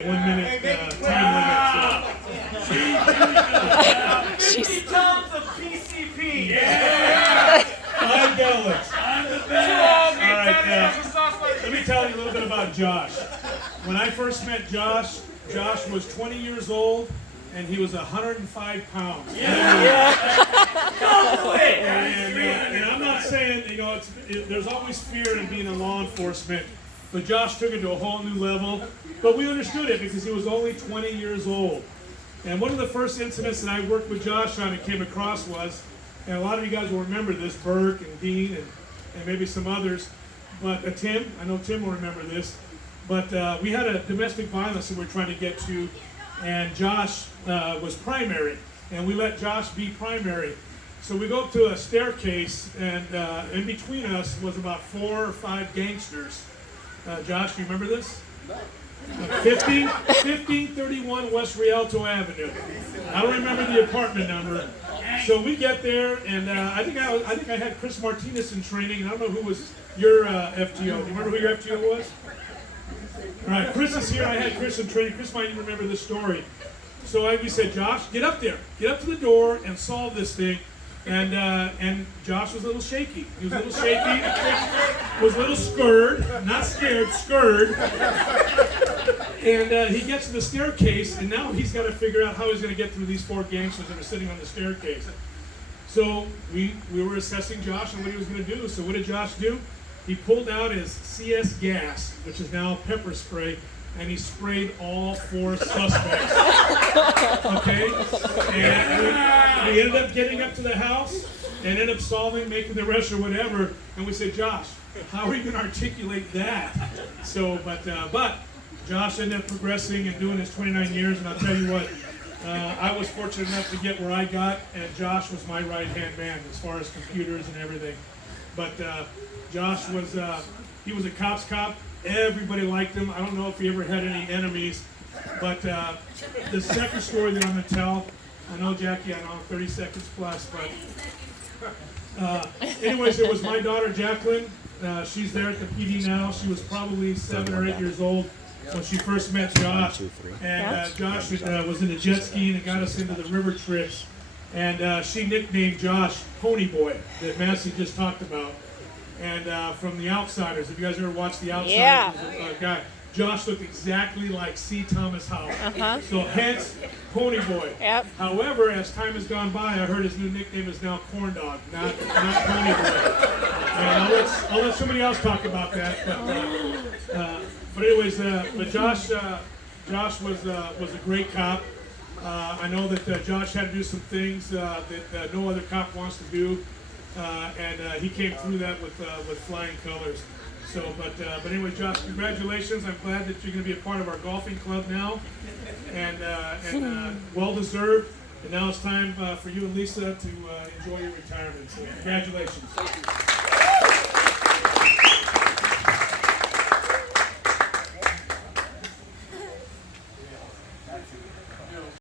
1 minute time limit. Jeez. Tons of PCP. Yeah! 5 gallons. I'm the best. All right, let me tell you a little bit about Josh. When I first met Josh, Josh was 20 years old and he was 105 pounds. No way. And I'm not saying, there's always fear in being in law enforcement, but Josh took it to a whole new level. But we understood it because he was only 20 years old. And one of the first incidents that I worked with Josh on and came across was, and a lot of you guys will remember this, Burke and Dean and maybe some others, but Tim, I know Tim will remember this, but we had a domestic violence that we were trying to get to, and Josh was primary, and we let Josh be primary. So we go up to a staircase, and in between us was about 4 or 5 gangsters. Josh, do you remember this? 1531 West Rialto Avenue. I don't remember the apartment number. So we get there, and I think I had Chris Martinez in training. I don't know who was your FTO. Do you remember who your FTO was? All right, Chris is here. I had Chris in training. Chris might even remember this story. So we said, Josh, get up there. Get up to the door and solve this thing. And Josh was a little shaky. He was a little shaky. Was a little scared, not scared, scared. And he gets to the staircase, and now he's got to figure out how he's going to get through these 4 gangsters that are sitting on the staircase. So we were assessing Josh and what he was going to do. So what did Josh do? He pulled out his CS gas, which is now pepper spray, and he sprayed all 4 suspects. Okay? And we ended up getting up to the house and ended up solving, making the arrest or whatever. And we said, Josh, how are you going to articulate that? So, but Josh ended up progressing and doing his 29 years. And I'll tell you what, I was fortunate enough to get where I got, and Josh was my right-hand man as far as computers and everything. But Josh was, he was a cop's cop. Everybody liked him. I don't know if he ever had any enemies. But the second story that I'm going to tell, I know, Jackie, I know 30 seconds plus, but anyways, it was my daughter, Jacqueline. She's there at the PD now. She was probably 7 or 8 years old when she first met Josh. And Josh was in a jet ski and it got us into the river trips. And she nicknamed Josh Pony Boy, that Massey just talked about. And from The Outsiders, have you guys ever watched The Outsiders? Yeah. Guy. Josh looked exactly like C. Thomas Howell. So hence, Pony Boy. Yep. However, as time has gone by, I heard his new nickname is now Corn Dog, not Pony Boy. And I'll let somebody else talk about that. But anyways, but Josh was a great cop. I know that Josh had to do some things that no other cop wants to do, and he came through that with flying colors. So, but anyway, Josh, congratulations! I'm glad that you're going to be a part of our golfing club now, and well deserved. And now it's time for you and Lisa to enjoy your retirement. So, congratulations.